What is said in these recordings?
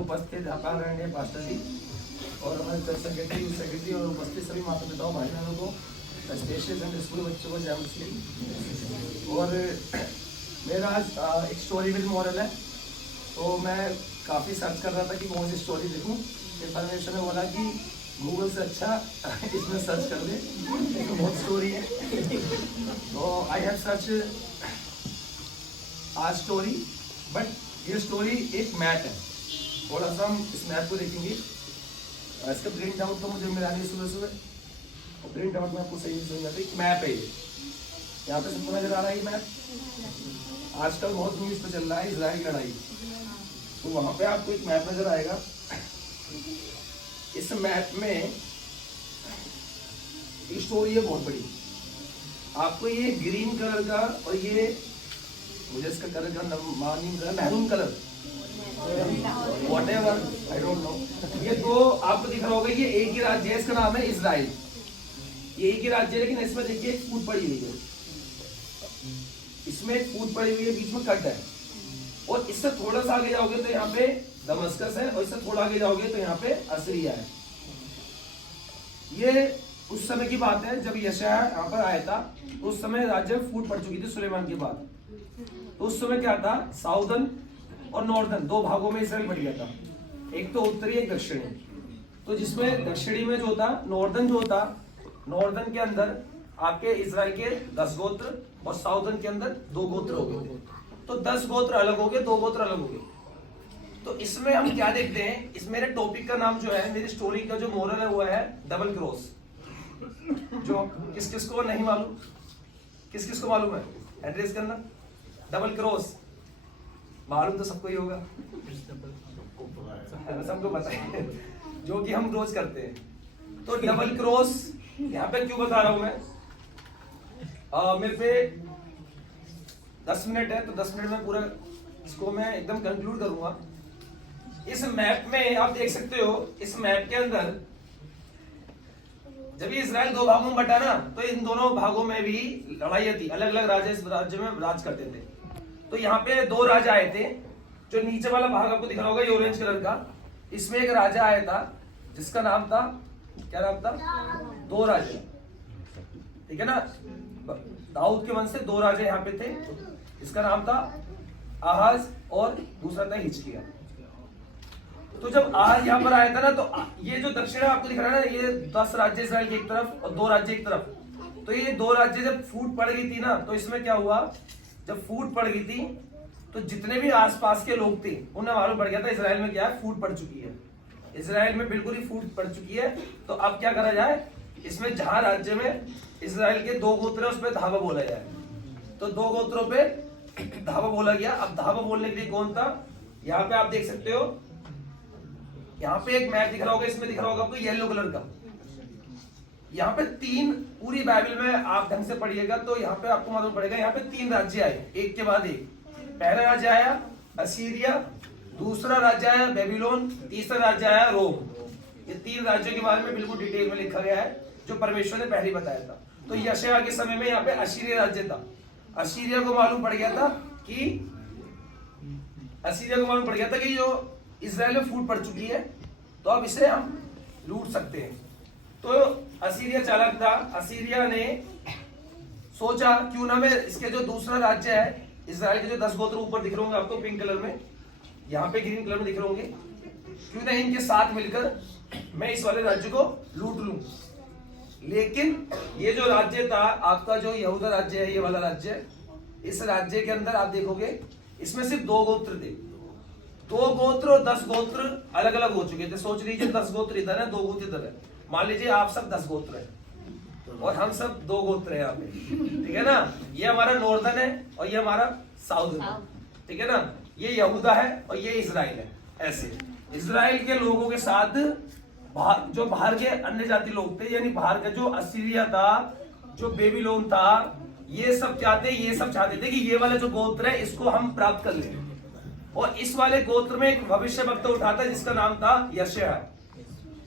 उपस्थित आदरणीय पास्टर जी और हमारे चर्च सेक्रेटरी और उपस्थित सभी माता पिताओं भाई बहनों को, स्पेशल संडे स्कूल बच्चों को जय मसीह। और मेरा आज एक स्टोरी विद मॉरल है, तो मैं काफ़ी सर्च कर रहा था कि कौन सी स्टोरी लिखूं। फिर परमेश्वर ने बोला कि गूगल से अच्छा इसमें सर्च कर दे, एक बहुत स्टोरी है। तो आई हैव सर्च आज स्टोरी, बट ये स्टोरी एक मैप है। थोड़ा सा हम इस मैप को देखेंगे। इसका प्रिंट आउट तो मुझे मिला नहीं सुबह सुबह, और प्रिंट आउट में आपको सही नहीं समझ आता। मैप है ये, यहाँ पे सबको नजर आ रहा है ये मैप। आजकल बहुत न्यूज पे चल रहा है इजराइल लड़ाई, तो वहां पे आपको एक मैप नजर आएगा। इस मैप में स्टोरी है बहुत बड़ी। आपको ये ग्रीन कलर का और ये मुझे इसका कलर का maroon colour whatever I don't know, ये तो आपको दिख रहा होगा। ये एक ही राज्य है, इसका नाम है इजराइल। ये एक ही राज्य है, लेकिन इसमें देखिए एक फूट पड़ी हुई है, इसमें एक फूट पड़ी हुई है, बीच में कट है। और इससे थोड़ा सा आगे जाओगे तो यहाँ पे दमस्कस है, और इससे थोड़ा आगे जाओगे तो यहाँ पे असीरिया है। ये उस समय की बात है जब यशायाह यहाँ पर आया था, तो उस समय राज्य फूट पड़ चुकी थी सुलेमान के बाद। तो उस समय क्या था, साउदर्न और नॉर्दर्न दो भागों में इसराइल बढ़ गया था, एक तो उत्तरी एक दक्षिणी। तो जिसमें दक्षिणी में जो था नॉर्दर्न जो था, नॉर्दर्न के अंदर आपके इसराइल के 10 गोत्र और साउदर्न के अंदर 2 गोत्र हो गए। तो 10 गोत्र अलग हो गए, 2 गोत्र अलग हो गए। तो इसमें हम क्या देखते हैं, इस मेरे टॉपिक का नाम जो है, मेरी स्टोरी का जो मोरल है वो है डबल क्रॉस। जो किस किस को नहीं मालूम, किस किस को मालूम है एड्रेस करना? डबल क्रॉस मालूम तो सबको ही होगा, सबको पता है, जो कि हम रोज करते हैं। तो डबल क्रॉस यहाँ पे क्यों बता रहा हूं मैं? मेरे पे 10 मिनट है, तो 10 मिनट में पूरा इसको मैं एकदम कंक्लूड करूंगा। इस मैप में आप देख सकते हो, इस मैप के अंदर जब ये इजराइल 2 भागों में बटा ना, तो इन दोनों भागों में भी लड़ाई थी, अलग अलग राजा इस राज्य में राज करते थे। तो यहाँ पे 2 राजा आए थे। जो नीचे वाला भाग आपको दिख रहा होगा ये ऑरेंज कलर का, इसमें एक राजा आया था जिसका नाम था, क्या नाम था? 2 राजा, ठीक है ना। दाऊद के वंश से 2 राजा यहाँ पे थे, इसका नाम था आहाज और दूसरा था हिजकिय्याह। तो जब आहाज यहाँ पर आया था ना, तो ये जो दक्षिण आपको दिख रहा है ना, ये 10 राज्य इजराइल की एक तरफ और 2 राज्य एक तरफ। तो ये 2 राज्य जब फूट पड़ गई थी ना, तो इसमें क्या हुआ, जब फूट पड़ गई थी तो जितने भी आसपास के लोग थे उन्हें मालूम पड़ गया था इजराइल में क्या है, फूट पड़ चुकी है, इजराइल में बिल्कुल ही फूट पड़ चुकी है। तो अब क्या करा जाए, इसमें जहां राज्य में इजराइल के 2 गोत्र है उसपे धावा बोला जाए। तो 2 गोत्रों पे धावा बोला गया। अब धावा बोलने के लिए कौन था, यहाँ पे आप देख सकते हो, यहाँ पे एक मैप दिख रहा होगा, इसमें दिख रहा होगा आपको येलो कलर का। यहाँ पे 3, पूरी बाइबल में आप ढंग से पढ़िएगा तो यहाँ पे आपको मालूम पड़ेगा, यहाँ पे 3 राज्य आए एक के बाद एक। पहला राज्य आया असीरिया, दूसरा राज्य आया बेबीलोन, तीसरा राज्य आया रोम। ये 3 राज्यों के बारे में बिल्कुल डिटेल में लिखा गया है, जो परमेश्वर ने पहले बताया था। तो यशायाह के समय में यहाँ पे असीरिया राज्य था। असीरिया को मालूम पड़ गया था कि जो इजराइल में फूट पड़ चुकी है, तो अब इसे हम लूट सकते हैं। तो असीरिया चालाक था, असीरिया ने सोचा क्यों ना मैं इसके जो दूसरा राज्य है इजराइल के जो 10 गोत्र ऊपर दिख रहे होंगे आपको पिंक कलर में, यहाँ पे ग्रीन कलर में दिख रहे होंगे, क्यों ना इनके साथ मिलकर मैं इस वाले राज्य को लूट लूं। लेकिन ये जो राज्य था आपका, जो यहूदा राज्य है, ये वाला राज्य, इस राज्य के अंदर आप देखोगे इसमें सिर्फ 2 गोत्र थे। 2 गोत्र और 10 गोत्र अलग अलग हो चुके थे। सोच लीजिए 10 गोत्र इधर है, 2 गोत्र इधर है। मान लीजिए आप सब 10 गोत्र है और हम सब 2 गोत्र है यहाँ पे, ठीक है ना। ये हमारा नॉर्दर्न है और ये हमारा साउदर्न है, ठीक है ना। ये यहूदा है और ये इजराइल है। ऐसे इजराइल के लोगों के साथ जो बाहर के अन्य जाति लोग थे, यानी बाहर का जो असीरिया था, जो बेबीलोन था, ये सब चाहते थे कि ये वाला जो गोत्र है इसको हम प्राप्त कर लें। और इस वाले गोत्र में एक भविष्य वक्ता उठा था जिसका नाम था यशायाह,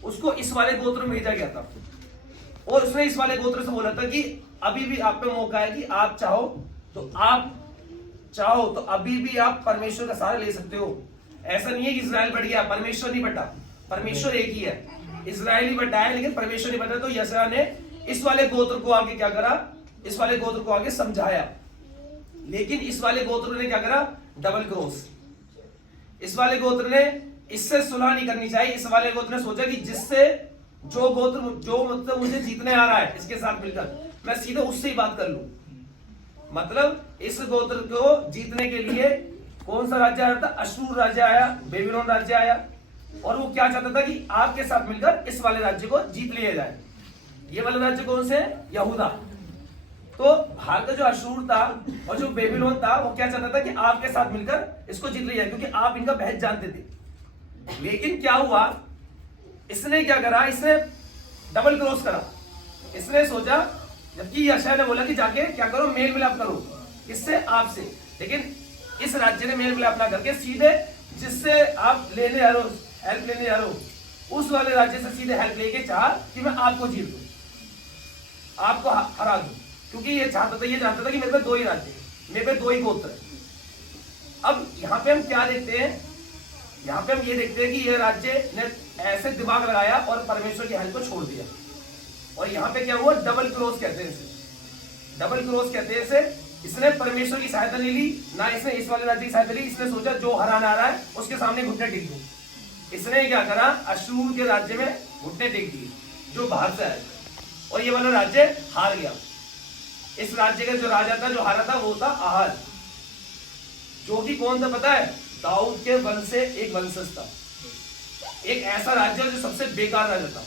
उसको इस वाले गोत्र में भेजा गया था। और उसने इस वाले गोत्र से बोला था कि अभी भी आप पे मौका है कि आप चाहो तो अभी भी आप परमेश्वर का सहारा ले सकते हो। ऐसा नहीं है कि इजराइल बढ़ गया, परमेश्वर नहीं बढ़ा, परमेश्वर एक ही है। इजराइल ही बढ़ा है लेकिन परमेश्वर नहीं बढ़ा। तो यशायाह ने इस वाले गोत्र को आगे क्या करा, इस वाले गोत्र को आगे समझाया। लेकिन इस वाले गोत्र ने क्या करा, डबल क्रॉस। इस वाले गोत्र ने इससे सुलह नहीं करनी चाहिए। इस वाले गोत्र ने सोचा कि जिससे जो मतलब मुझे जीतने आ रहा है इसके साथ मिलकर मैं सीधे उससे ही बात कर लूं। मतलब इस गोत्र को जीतने के लिए कौन सा राज्य आया था, अशूर राज्य आया, बेबीलोन राज्य आया। और वो क्या चाहता था कि आपके साथ मिलकर इस वाले राज्य को जीत लिया जाए। ये वाला राज्य कौन से, यहूदा। तो बाहर का जो अशूर था और जो बेबीलोन था वो क्या चाहता था कि आपके साथ मिलकर इसको जीत लिया जाए, क्योंकि आप इनका भेद जानते थे। लेकिन क्या हुआ, इसने क्या करा, इसने डबल क्रॉस करा। इसने सोचा, जबकि यशायाह ने बोला कि जाके क्या करो, मेल मिलाप करो, किससे, आपसे। लेकिन इस राज्य ने मेल मिलाप ना करके सीधे जिससे आप लेने जा रहे हो, हेल्प लेने जा रहे हो, उस वाले राज्य से सीधे हेल्प लेके चाहा कि मैं आपको जीत दूं, आपको हरा दूं। क्योंकि ये जानता था कि मेरे पे दो ही राज्य है, मेरे पे दो ही गोत्र है। अब यहाँ पे हम क्या देखते हैं, यहाँ पे हम ये देखते हैं कि ये राज्य ने ऐसे दिमाग लगाया और परमेश्वर की हेल्प को छोड़ दिया। और यहाँ पे क्या हुआ, डबल क्रॉस कहते हैं इसे, डबल क्रॉस कहते हैं इसे। इसने परमेश्वर की सहायता नहीं ली, ना इसने इस वाले राज्य की सहायता ली। इसने सोचा जो हराना आ रहा है उसके सामने घुटने टेक दूं। इसने क्या करा, अशूर के राज्य में घुटने टेक दिए जो बाहर से आया, और ये वाला राज्य हार गया। इस राज्य का जो राजा था, जो हारा था, वो था आहाज, जो कि कौन था पता है, दाऊद के वंश से एक वंशज था। एक ऐसा राज्य जो सबसे बेकार राजा था,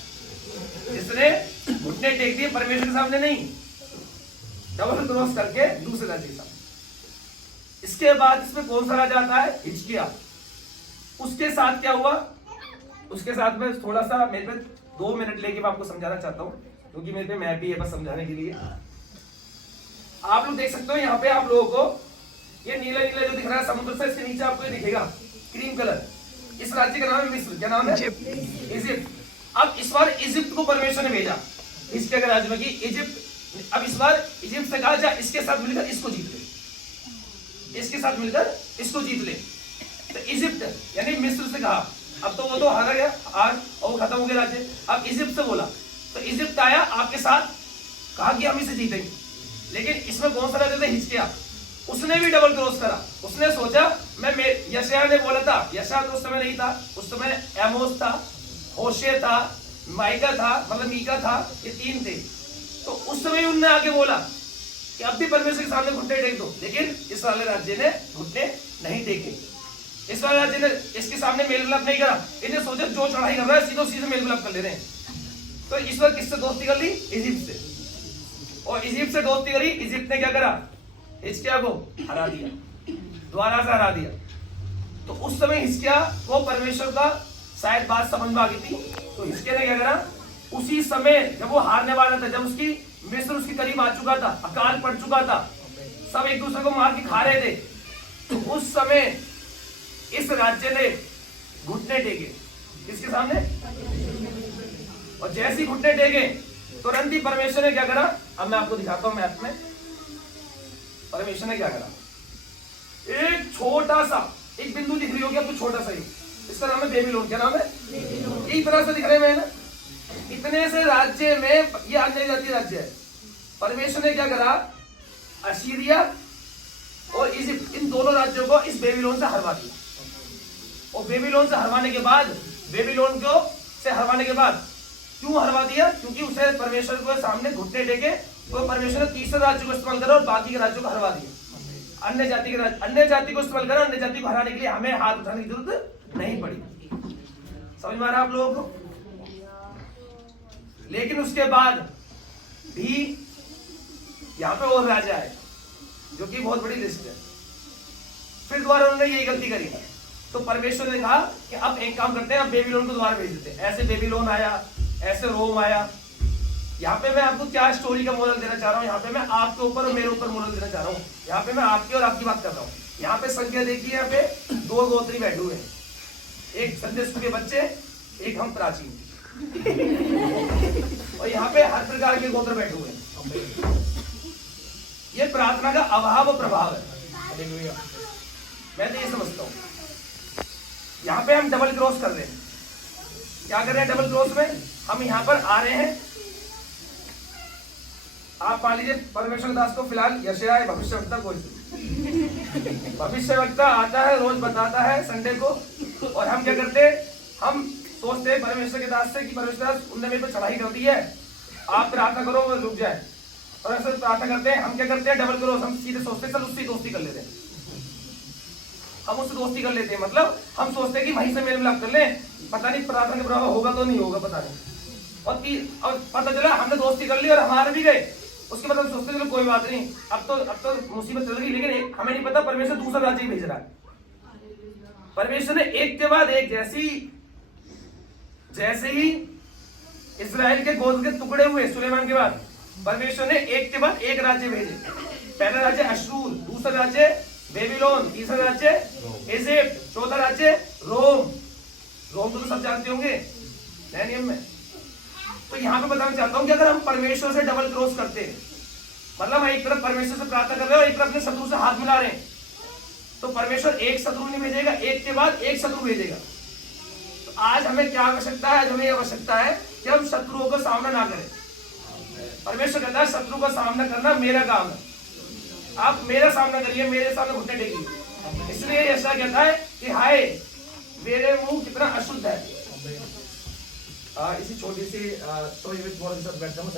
जिसने घुटने टेक दिए परमेश्वर के सामने नहीं, डबल क्रॉस करके दूसरे राज्य के साथ। इसके बाद इसमें कौन सा राजा आता है, हिजकिय्याह। उसके साथ क्या हुआ, उसके साथ में थोड़ा सा मेरे पे 2 मिनट लेके मैं आपको समझाना चाहता हूँ, क्योंकि मेरे पे मैप भी है बस समझाने के लिए। आप लोग देख सकते हो यहाँ पे, आप लोगों को ये नीला नीला जो दिख रहा है समुद्र से, इसके नीचे आपको ये दिखेगा क्रीम कलर। इस राज्य का नाम है मिस्र। क्या नाम है, इजिप्ट। अब इस बार इजिप्ट को परमेश्वर ने भेजा इसके राज्य में कि इजिप्ट, अब इस बार इजिप्ट से कहा जा इसके साथ मिलकर इसको जीत ले, इसके साथ मिलकर इसको जीत ले। तो इजिप्ट यानी मिस्र से कहा, अब तो वो तो हारा गया, हार और वो खत्म हो गया राज्य। अब इजिप्ट से बोला, तो इजिप्ट आया आपके साथ, कहा कि हम इसे जीतेंगे। लेकिन इसमें कौन सा राज्य था, हिजकिय्याह। उसने भी डबल क्रॉस करा। उसने सोचा मैं यशायाह ने बोला था, यशायाह तो उस समय नहीं था, उस समय एमोस था, होशे था, माइका था, मतलब मीका था, ये 3 थे। तो उस समय उन्होंने आगे बोला कि अब भी परमेश्वर के सामने घुटने टेक दो। लेकिन इस वाले राज्य ने घुटने नहीं टेके, इस वाले राज्य ने इसके सामने मेल मिलाप नहीं करा। इन्हें सोचा जो चढ़ाई कर रहा है सीधे सीधे मेल मिलाप कर ले रहे हैं। तो इस बार किससे दोस्ती कर ली, इजिप्ट से। और इजिप्ट से दोस्ती करी, इजिप्ट ने क्या करा, हिजकिय्याह को हरा दिया, द्वारा से हरा दिया। तो उस समय हिजकिय्याह को परमेश्वर का शायद बात समझ में आ गई थी। तो हिजकिय्याह ने क्या करा, उसी समय जब वो हारने वाला था, जब उसकी मिस्र उसके करीब आ चुका था, अकाल पड़ चुका था, सब एक दूसरे को मार के खा रहे थे, तो उस समय इस राज्य ने घुटने टेके किसके सामने। और जैसे ही घुटने टेके तुरंत ही परमेश्वर ने क्या करा, अब मैं आपको दिखाता हूं मैप में। परमेश्वर ने क्या करा, एक छोटा सा एक बिंदु दिख रही होगी आपको, छोटा सा ही, इसका नाम है बेबीलोन। क्या नाम है, एक तरह से दिख रहे हैं ना, इतने से राज्य में ये अन्य जातीय राज्य है। परमेश्वर ने क्या करा, असीरिया और इजिप्ट, इन दोनों राज्यों को इस बेबीलोन से हरवा दिया। और बेबीलोन से हरवाने के बाद, बेबीलोन को से हरवाने के बाद क्यों हरवा दिया, क्योंकि उसे परमेश्वर को सामने घुटने टेके, तो परमेश्वर ने तीसरे राज्य को इस्तेमाल करा और बाकी के राज्यों को हरवा दिया। अन्य जाति को इस्तेमाल करा, अन्य जाति को हराने के लिए हमें हाथ उठाने की जरूरत नहीं पड़ी। समझ में आ रहा है आप लोगों को। लेकिन उसके बाद भी यहाँ पे और राजा है, जो कि बहुत बड़ी लिस्ट है। फिर दोबारा उन्होंने यही गलती करी। तो परमेश्वर ने कहा कि अब एक काम करते हैं, अब बेबीलोन को दोबारा भेज देते हैं। ऐसे बेबीलोन आया, ऐसे रोम आया, यहाँ पे मैं आपको क्या स्टोरी का मोरल देना चाह रहा हूँ, यहाँ पे मैं आपके ऊपर और मेरे ऊपर मोरल देना चाह रहा हूँ। यहाँ पे मैं आपकी और आपकी बात कर रहा हूँ। यहाँ पे संख्या देखिए, यहाँ पे दो गोत्री बैठे हुए हैं, एक संजय स्कूल के बच्चे, एक हम प्राचीन, और यहाँ पे हर प्रकार के गोत्र बैठे हुए हैं। ये प्रार्थना का अभाव और प्रभाव है। मैं तो ये समझता हूँ। यहाँ पे हम डबल क्रॉस कर रहे हैं। क्या कर रहे हैं डबल क्रॉस में? हम यहाँ पर आ रहे हैं, आप मान लीजिए परमेश्वर दास को फिलहाल यशया भविष्यवक्ता कोई भविष्यवक्ता आता है, रोज बताता है संडे को, और हम क्या करते हैं, हम सोचते हैं परमेश्वर के दास से कि परमेश्वर दास उनने मेरे पे चढ़ाई कर दी है, आप प्रार्थना करो वो रुक जाए। परमेश्वर प्रार्थना करते हैं, हम क्या करते हैं डबल क्रॉस, हम सीधे सोचते हैं चल उससे दोस्ती कर लेते हैं, हम उससे दोस्ती कर लेते हैं। मतलब हम सोचते हैं कि वहीं से मेल मिलाप कर ले, पता नहीं प्रार्थना के प्रभाव होगा तो नहीं होगा, पता नहीं। और पता चला हमने दोस्ती कर ली और हार भी गए, उसके बाद हम सोचते चलो कोई बात नहीं, अब तो मुसीबत चल रही, लेकिन हमें नहीं पता परमेश्वर दूसरा राज्य भेज रहा है। परमेश्वर ने एक के बाद एक, जैसे ही इस्राएल के गोत्र के टुकड़े हुए सुलेमान के बाद, परमेश्वर ने एक के बाद एक राज्य भेजे। पहला राज्य अशूर, दूसरा राज्य बेबीलोन, तीसरा राज्य इजिप्ट, चौथा राज्य रोम। रोम तो सब जानते होंगे नए नियम में। तो यहाँ पे बताना चाहता हूँ कि अगर हम परमेश्वर से डबल क्रॉस करते हैं, मतलब हम एक तरफ परमेश्वर से प्रार्थना कर रहे हैं और एक तरफ अपने शत्रु से हाथ मिला रहे हैं, तो परमेश्वर एक शत्रु नहीं भेजेगा, एक के बाद एक शत्रु भेजेगा। तो आज हमें क्या आवश्यकता है? आज हमें आवश्यकता है कि हम शत्रुओं का सामना ना करें। परमेश्वर कहता है शत्रु का सामना करना मेरा काम है, आप मेरा सामना करिए, मेरे सामने घुटने टेकिए। इसलिए ऐसा कहता है कि हाय मेरे मुंह कितना अशुद्ध है। इसी छोटी सी स्टोरी में बहुत बैठता हूँ।